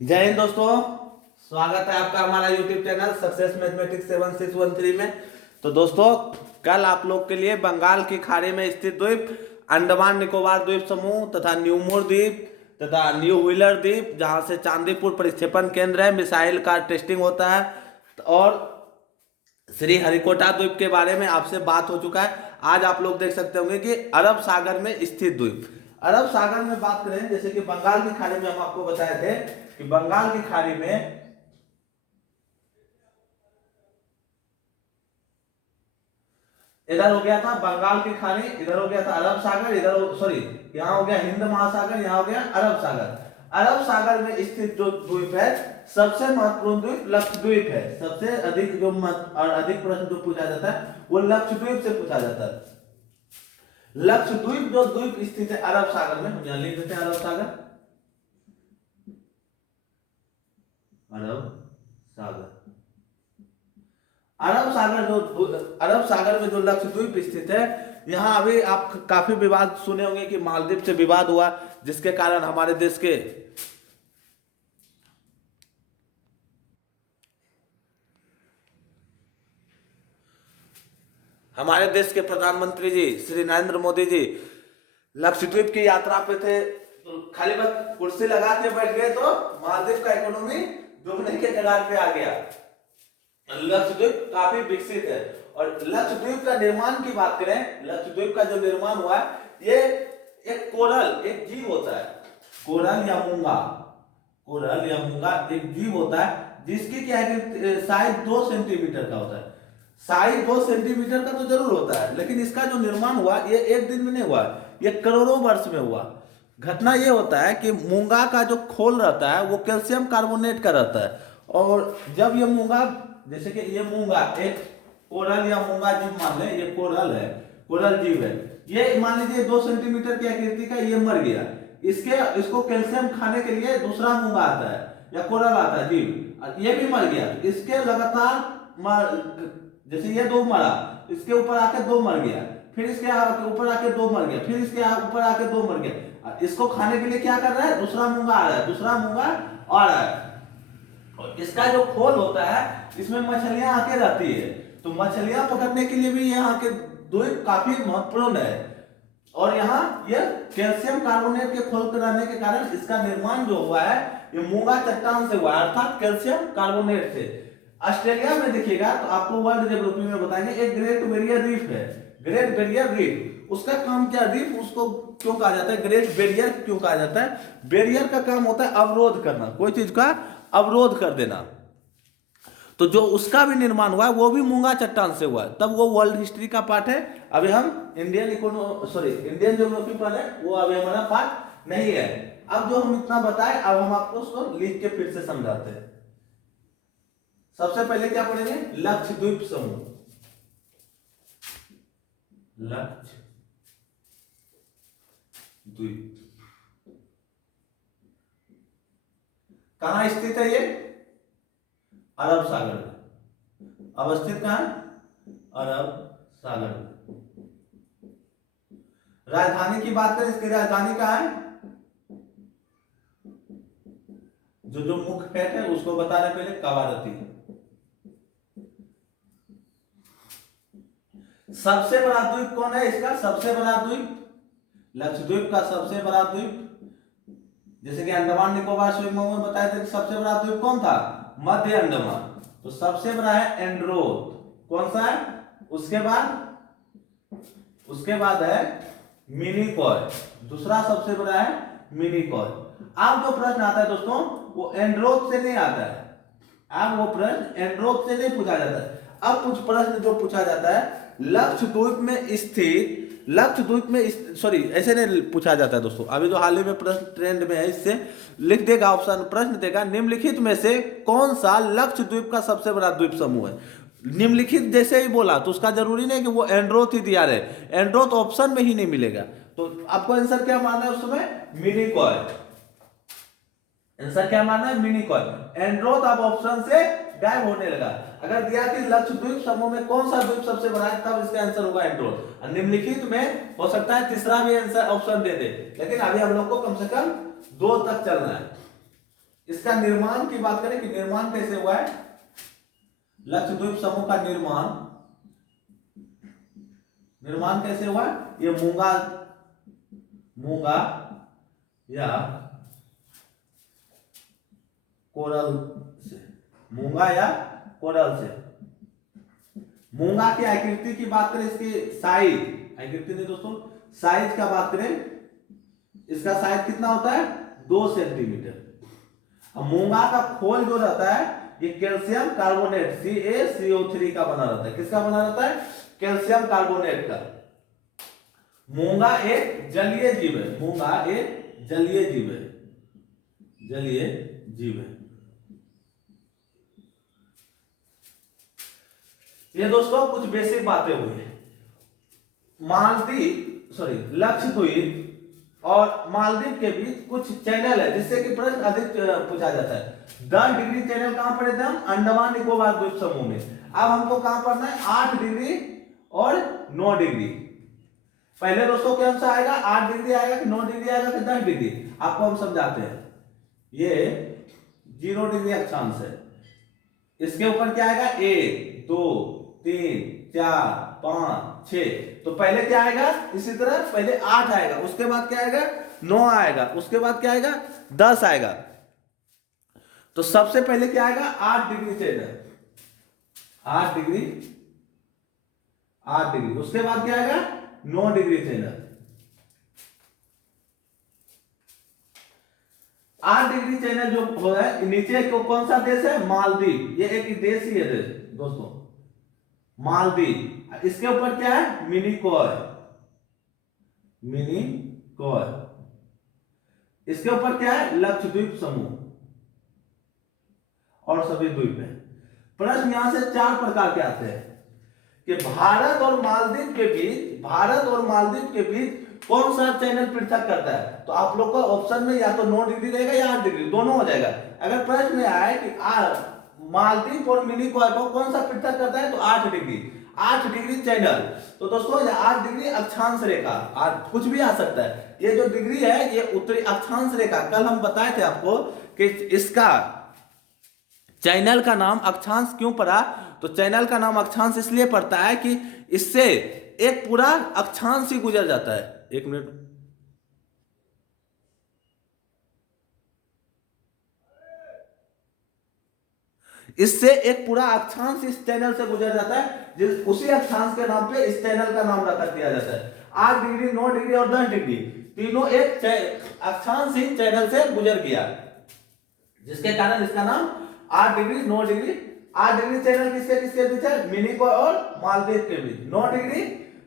जय हिंद दोस्तों। स्वागत है आपका हमारा यूट्यूब चैनल सक्सेस मैथमेटिक्स 7613 में। तो दोस्तों, कल आप लोग के लिए बंगाल की खाड़ी में स्थित द्वीप, अंडमान निकोबार द्वीप समूह तथा न्यूमोर द्वीप तथा न्यू व्हीलर द्वीप, जहां से चांदीपुर प्रक्षेपण केंद्र है, मिसाइल का टेस्टिंग होता है, और श्री हरिकोटा द्वीप के बारे में आपसे बात हो चुका है। आज आप लोग देख सकते होंगे कि अरब सागर में स्थित द्वीप। अरब सागर में बात करें, जैसे कि बंगाल की खाड़ी में हम आपको बताए थे कि बंगाल की खाड़ी में इधर हो गया था बंगाल की खाड़ी, इधर हो गया था अरब सागर, इधर सॉरी यहाँ हो गया हिंद महासागर, यहाँ हो गया अरब सागर। अरब सागर में स्थित जो द्वीप है, सबसे महत्वपूर्ण द्वीप लक्षद्वीप है। सबसे अधिक जो और अधिक प्रश्न जो पूछा जाता है वो लक्षद्वीप से पूछा जाता है। लक्षद्वीप जो द्वीप स्थित है अरब सागर में, हम यहाँ लिख देते हैं अरब सागर। अरब सागर, अरब सागर में जो लक्षद्वीप स्थित है, यहाँ अभी आप काफी विवाद सुने होंगे कि मालदीव से विवाद हुआ, जिसके कारण हमारे देश के प्रधानमंत्री जी श्री नरेंद्र मोदी जी लक्षद्वीप की यात्रा पे थे, तो खाली बस कुर्सी लगा के बैठ गए तो मालदीव का इकोनॉमी डूबने के कगार पे आ गया। लक्षद्वीप काफी विकसित है। और लक्षद्वीप का निर्माण की बात करें, लक्षद्वीप का जो निर्माण हुआ है, ये एक कोरल, एक जीव होता है, कोरल या मूंगा, कोरल या मूंगा एक जीव होता है, जिसकी क्या है कि साइज 2 सेंटीमीटर का होता है। साइज 2 सेंटीमीटर का तो जरूर होता है, लेकिन इसका जो निर्माण हुआ ये एक दिन में नहीं हुआ, ये करोड़ों वर्ष में हुआ। घटना ये होता है कि मूंगा का जो खोल रहता है वो कैल्शियम कार्बोनेट का रहता है, और जब ये मूंगा, जैसे कि ये मूंगा एक कोरल या मूंगा जीव मान लें, ये कोरल है, कोरल जीव है, ये मान लीजिए 2 सेंटीमीटर की आकृति का, ये मर गया। इसको कैल्शियम खाने के लिए दूसरा मूंगा आता है या कोरल आता है जीव, ये भी मर गया। तो इसके लगातार जैसे ये 2 मरा, इसके ऊपर आके 2 मर गया, फिर इसके ऊपर आके 2 मर गया, फिर इसके ऊपर आके 2 मर गया। इसको खाने के लिए क्या कर रहा है, दूसरा मूंगा आ रहा है, दूसरा मूंगा आ रहा है। और इसका जो खोल होता है, इसमें मछलियां आके रहती है, तो मछलियां पकड़ने के लिए भी यहाँ के द्वीप काफी महत्वपूर्ण है। और यहाँ ये कैल्शियम कार्बोनेट के खोल के रहने के कारण इसका निर्माण जो हुआ है, ये मूंगा चट्टान से हुआ है, अर्थात कैल्शियम कार्बोनेट से। ऑस्ट्रेलिया में देखिएगा तो आपको वर्ल्ड ज्योग्राफी में बताएंगे, एक ग्रेट बैरियर रीफ है, ग्रेट बैरियर रीफ। उसका काम क्या, रीफ उसको क्यों कहा जाता है, ग्रेट बैरियर क्यों कहा जाता है? बैरियर का काम होता है अवरोध करना, कोई चीज का अवरोध कर देना। तो जो उसका भी निर्माण हुआ है वो भी मूंगा चट्टान से हुआ है, तब वो वर्ल्ड हिस्ट्री का पार्ट है। अभी हम इंडियन ज्योग्राफी पर है, वो अभी हमारा पार्ट नहीं है। अब जो हम इतना बताए, अब हम आपको उसको लिख के फिर से समझाते हैं। सबसे पहले क्या पढ़ेंगे, लक्षद्वीप समूह। लक्षद्वीप कहां स्थित है? ये अरब सागर में अवस्थित। कहां? अरब सागर में। राजधानी की बात करें, इसकी राजधानी कहां है? जो मुख्य फैक्ट है उसको बताने पहले कवारती। सबसे बड़ा द्वीप कौन है इसका? सबसे बड़ा द्वीप लक्षद्वीप का सबसे बड़ा द्वीप, जैसे कि अंडमान निकोबार समूह में बताया था कि सबसे बड़ा द्वीप कौन था? मध्य अंडमान। तो सबसे बड़ा है एंड्रोथ, कौन सा है? उसके बाद है मिनिकॉय, दूसरा सबसे बड़ा है मिनिकॉय। अब जो प्रश्न आता है दोस्तों, वो एंड्रोथ से नहीं आता है, अब वो प्रश्न एंड्रोथ से नहीं पूछा जाता है। अब कुछ प्रश्न जो पूछा जाता है, लक्षद्वीप में स्थित, सॉरी ऐसे नहीं पूछा जाता है दोस्तों, अभी जो हाल ही में प्रश्न ट्रेंड में है, इससे लिख देगा ऑप्शन, प्रश्न देगा निम्नलिखित में से कौन सा लक्षद्वीप का सबसे बड़ा द्वीप समूह है। निम्नलिखित जैसे ही बोला तो उसका जरूरी नहीं कि वो एंड्रोथ ही दिया रहे, एंड्रोथ ऑप्शन में ही नहीं मिलेगा। तो आपको आंसर क्या मानना है उस समय? मिनिकॉय। आंसर क्या मानना है? मिनिकॉय। एंड्रोथ अब ऑप्शन से गायब होने लगा। अगर दिया कि लक्षद्वीप समूह में कौन सा द्वीप सबसे बड़ा है, तब इसका आंसर होगा एंड्रोथ। निम्नलिखित में हो सकता है तीसरा भी आंसर ऑप्शन दे दे, लेकिन अभी हम लोग को कम से कम 2 तक चलना है। इसका निर्माण की बात करें कि निर्माण कैसे हुआ है, लक्षद्वीप समूह का निर्माण कैसे हुआ, ये मूंगा या कोरल से, मूंगा या कोरल से। मूंगा की आकृति की बात करें, इसकी साइज, आकृति नहीं दोस्तों, साइज का बात करें, इसका साइज कितना होता है 2 सेंटीमीटर। अब मूंगा का खोल जो रहता है ये कैल्शियम कार्बोनेट CaCO3 का बना रहता है। किसका बना रहता है, कैल्शियम कार्बोनेट का। मूंगा एक जलीय जीव है, मूंगा एक जलीय जीव है, जलीय जीव है। ये दोस्तों कुछ बेसिक बातें हुई। लक्षद्वीप और मालदीव के बीच कुछ चैनल है जिससे कि प्रश्न अधिक पूछा जाता है। 10 डिग्री चैनल कहां पढ़े थे हम, अंडमान निकोबार द्वीप समूह में। अब हमको कहां पढ़ना है, 8 डिग्री और 9 डिग्री। पहले दोस्तों क्या आंसर आएगा, 8 डिग्री आएगा कि 9 डिग्री आएगा कि 10 डिग्री, आपको हम समझाते हैं। ये 0 डिग्री अक्षांश है, इसके ऊपर क्या आएगा 1 2 3 4 5 6। तो पहले क्या आएगा, इसी तरह पहले 8 आएगा, उसके बाद क्या आएगा 9 आएगा, उसके बाद क्या आएगा 10 आएगा। तो सबसे पहले क्या आएगा 8 डिग्री चैनल, 8 डिग्री, 8 डिग्री। उसके बाद क्या आएगा 9 डिग्री चैनल। 8 डिग्री चैनल जो हो रहा है नीचे को कौन सा देश है, मालदीव। ये एक देश ही है दोस्तों, मालदीव। इसके ऊपर क्या है, मिनिकॉय, मिनिकॉय। इसके ऊपर क्या है, लक्षद्वीप समूह और सभी द्वीप है। प्रश्न यहां से 4 प्रकार के आते हैं कि भारत और मालदीव के बीच कौन सा चैनल पृथक करता है। तो आप लोग का ऑप्शन में या तो 9 डिग्री रहेगा या 8 डिग्री, दोनों हो जाएगा। अगर प्रश्न में आए कि मालदीव और मिनिकॉय को कौन सा पृथक करता है तो 8 डिग्री, 8 डिग्री चैनल। तो दोस्तों ये 8 डिग्री अक्षांश रेखा, कुछ भी आ सकता है। ये जो डिग्री है ये उत्तरी अक्षांश रेखा, कल हम बताए थे आपको कि इसका चैनल का नाम अक्षांश क्यों पड़ा। तो चैनल का नाम अक्षांश इसलिए पड़ता है कि इससे एक पूरा अक्षांश ही गुजर जाता है। 1 मिनट, इससे एक पूरा अक्षांश इस चैनल से गुजर जाता है, उसी अक्षांश के नाम पे इस चैनल का नाम रख दिया जाता है। 8 डिग्री 9 डिग्री और 10 डिग्री तीनों एक अक्षांश ही चैनल से गुजर गया, जिसके कारण इसका नाम 8 डिग्री 9 डिग्री। 8 डिग्री चैनल किसके किसके बीच है, मिनिकॉय और मालदीव के बीच। 9 डिग्री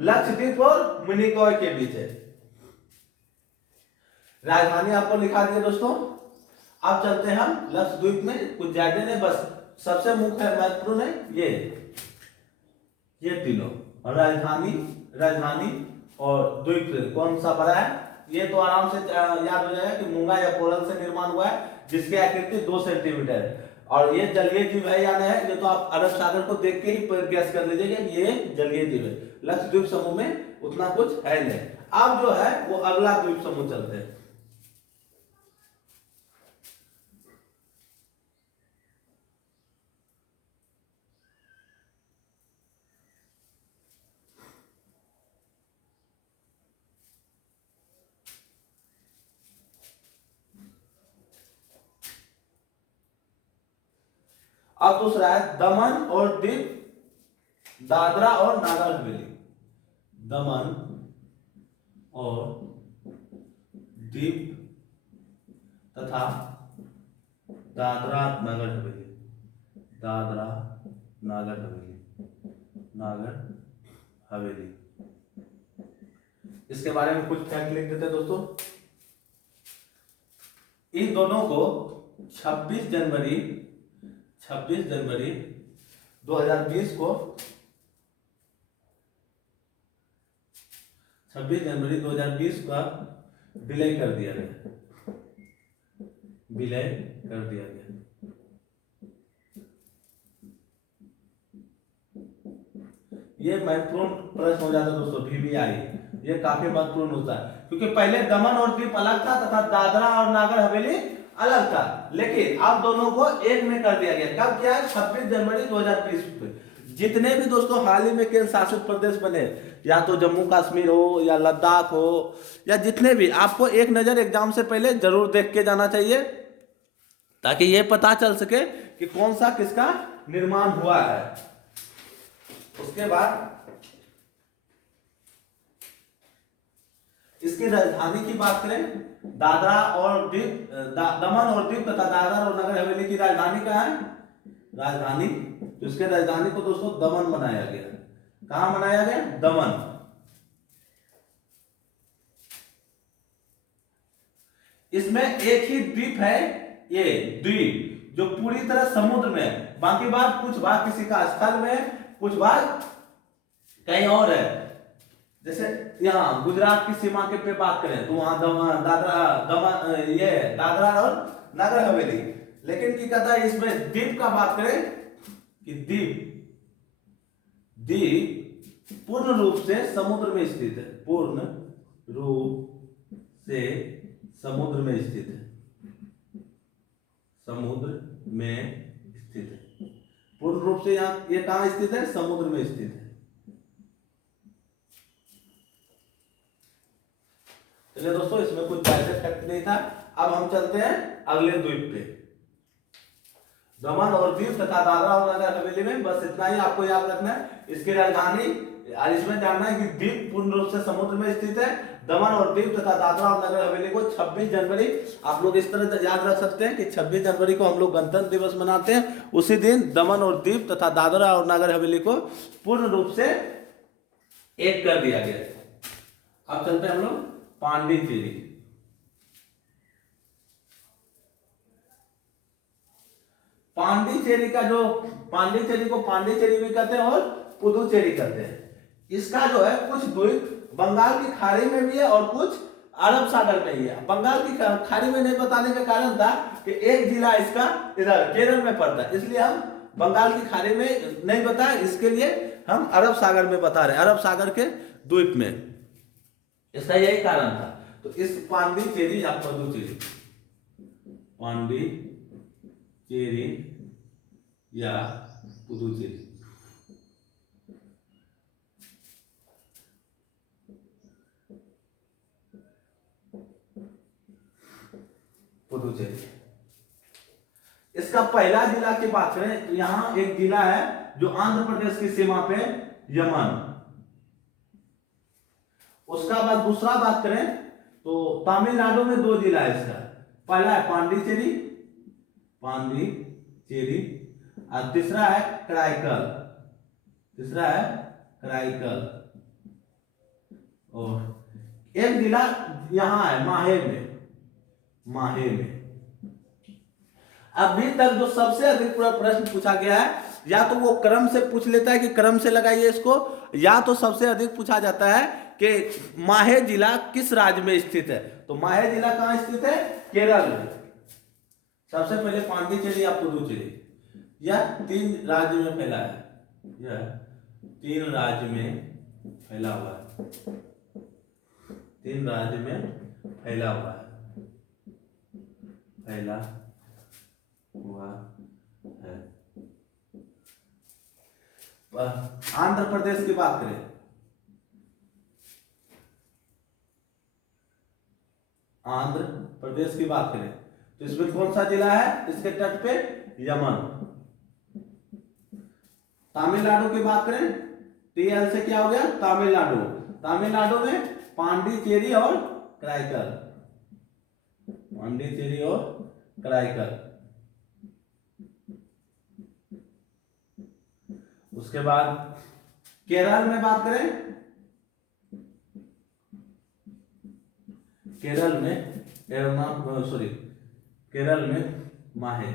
लक्षद्वीप और मिनिकॉय के बीच है। राजधानी आपको लिखा दिया दोस्तों। अब चलते हैं हम लक्षद्वीप में, कुछ ज्यादा नहीं, बस सबसे मुख्य महत्वपूर्ण है ये तीनों। और राजधानी और द्वीप कौन सा बड़ा है, ये तो आराम से याद हो जाएगा कि मूंगा या कोरल से निर्माण हुआ है, जिसकी आकृति 2 सेंटीमीटर है। और ये जलीय जीव है या नहीं है, ये तो आप अरब सागर को देख के ही गैस कर लीजिएगा ये जलीय जीव है। लक्षद्वीप समूह में उतना कुछ है नहीं। अब जो है वो अगला द्वीप समूह चलते हैं। अब दूसरा है दमन और दीव, दादरा और नागर हवेली। दमन और दीव तथा दादरा नागर हवेली, दादरा नागर हवेली। इसके बारे में कुछ फैक्ट लिख देते हैं दोस्तों। इन दोनों को 26 जनवरी 2020 को 26 जनवरी 2020 का विलय कर दिया गया, ये महत्वपूर्ण प्रश्न हो जाता है दोस्तों। VVI ये काफी महत्वपूर्ण होता है। क्योंकि पहले दमन और दीव अलग था तथा दादरा और नागर हवेली अलग था, लेकिन अब दोनों को एक में कर दिया गया। कब किया? 26 जनवरी 2020 में। जितने भी दोस्तों हाल ही में केंद्र शासित प्रदेश बने, या तो जम्मू कश्मीर हो या लद्दाख हो या जितने भी, आपको एक नजर एग्जाम से पहले जरूर देख के जाना चाहिए, ताकि ये पता चल सके कि कौन सा किसका निर्माण हुआ है। उसके बाद इसकी राजधानी की बात करें, दादरा और दीव, दमन और दीव तथा दादरा और नगर हवेली की राजधानी कहाँ है? राजधानी, तो इसके राजधानी को दोस्तों दमन बनाया गया। कहां बनाया गया? दमन। इसमें एक ही द्वीप है, ये द्वीप जो पूरी तरह समुद्र में, बाकी बात कुछ भाग किसी का स्थल में, कुछ भाग कहीं और है। जैसे यहाँ गुजरात की सीमा के पे बात करें तो वहां ये दादरा और नगर हवेली, लेकिन क्या कहता है इसमें द्वीप का बात करें कि द्वीप पूर्ण रूप से समुद्र में स्थित है, पूर्ण रूप से समुद्र में स्थित है, समुद्र में स्थित है। पूर्ण रूप से यहाँ ये कहां स्थित है? समुद्र में स्थित है। चलिए दोस्तों, इसमें कुछ वैसे फैक्ट नहीं था। अब हम चलते हैं अगले द्वीप पे। दमन और दीव तथा दादरा और नगर हवेली में बस इतना ही आपको याद रखना है। इसकी राजधानी, इसमें जानना है कि द्वीप पूर्ण रूप से समुद्र में स्थित है। दमन और दीव तथा दादरा और नगर हवेली को 26 जनवरी, आप लोग इस तरह याद रख सकते हैं कि 26 जनवरी को हम लोग गणतंत्र दिवस मनाते हैं। उसी दिन दमन और दीव तथा दादरा और नगर हवेली को पूर्ण रूप से एक कर दिया गया। अब चलते हैं हम लोग पांडिचेरी। पांडिचेरी का जो, पांडिचेरी को पांडिचेरी भी कहते हैं और पुदुचेरी कहते हैं। इसका जो है कुछ द्वीप बंगाल की खाड़ी में भी है और कुछ अरब सागर में ही है। बंगाल की खाड़ी में नहीं बताने का कारण था कि एक जिला इसका इधर केरल में पड़ता है, इसलिए हम बंगाल की खाड़ी में नहीं बताए, इसके लिए हम अरब सागर में बता रहे हैं, अरब सागर के द्वीप में। इसका यही कारण था। तो इस पांडिचेरी या पुदुचेरी, पांडिचेरी या पुदुचेरी, पुदुचेरी, इसका पहला जिला की बात करें तो यहां एक जिला है जो आंध्र प्रदेश की सीमा पे, यमन। उसका बाद दूसरा बात करें तो तमिलनाडु में 2 जिला है इसका। पहला है पांडिचेरी, पांडिचेरी, और तीसरा है कराईकल, तीसरा है कराईकल। और एक जिला यहां है माहे में, माहे में। अभी तक जो सबसे अधिक प्रश्न पूछा गया है, या तो वो क्रम से पूछ लेता है कि क्रम से लगाइए इसको, या तो सबसे अधिक पूछा जाता है कि माहे जिला किस राज्य में स्थित है। तो माहे जिला कहां स्थित है? केरल में। सबसे पहले पांडिचेरी या पुदुचेरी, यह 3 राज्य में फैला है, यह 3 राज्य में फैला हुआ है, 3 राज्य में फैला हुआ है, फैला हुआ है। आंध्र प्रदेश की बात करें, आंध्र प्रदेश की बात करें तो इसमें कौन सा जिला है इसके तट पे? यमन। तमिलनाडु की बात करें, टीएल से क्या हो गया? तमिलनाडु। तमिलनाडु में पांडिचेरी और कराईकल, पांडिचेरी और कराईकल। उसके बाद केरल में बात करें, केरल में केरल में माहे।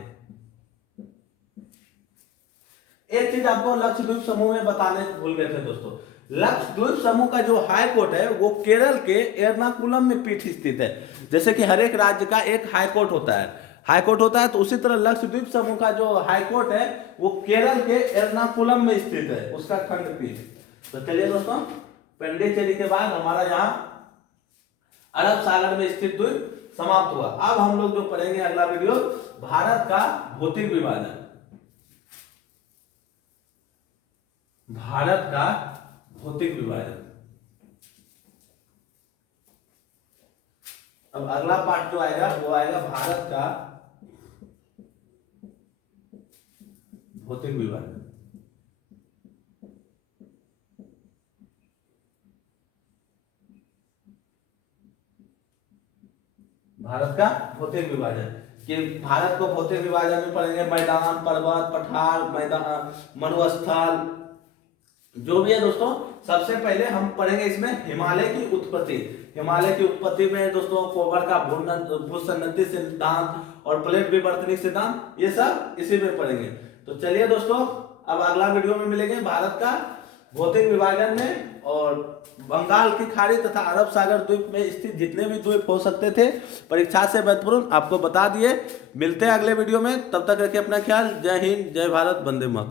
एक चीज आपको लक्षद्वीप समूह में बताने भूल गए थे दोस्तों, लक्षद्वीप समूह का जो हाई कोर्ट है वो केरल के एर्नाकुलम में पीठ स्थित है। जैसे कि हर एक राज्य का एक हाई कोर्ट होता है, हाई कोर्ट होता है, तो उसी तरह लक्षद्वीप समूह का जो हाई कोर्ट है वो केरल के एर्नाकुलम में स्थित है, उसका खंडपीठ। तो चलिए दोस्तों, पांडिचेरी के बाद हमारा यहाँ अरब सागर में स्थित द्वीप समाप्त हुआ। अब हम लोग जो पढ़ेंगे अगला वीडियो, भारत का भौतिक विभाजन। भारत का भौतिक विभाजन। अब अगला पार्ट जो आएगा वो आएगा भारत का भौतिक विभाजन। भारत का भौतिक विभाजन कि भारत को भौतिक विभाजन में पढ़ेंगे मैदान, पर्वत, पठार, मैदान, मरुस्थल, जो भी है दोस्तों। सबसे पहले हम पढ़ेंगे इसमें हिमालय की उत्पत्ति। हिमालय की उत्पत्ति में दोस्तों कोबर का भूसंनति सिद्धांत और प्लेट विवर्तनिक सिद्धांत, ये सब इसी में पढ़ेंगे। तो चलिए दोस्तों, अब अगला वीडियो में मिलेंगे भारत का भौतिक विभाजन में, और बंगाल की खाड़ी तथा अरब सागर द्वीप में स्थित जितने भी द्वीप हो सकते थे परीक्षा से महत्वपूर्ण आपको बता दिए। मिलते हैं अगले वीडियो में, तब तक रखिए अपना ख्याल। जय हिंद, जय भारत, वंदे मातरम।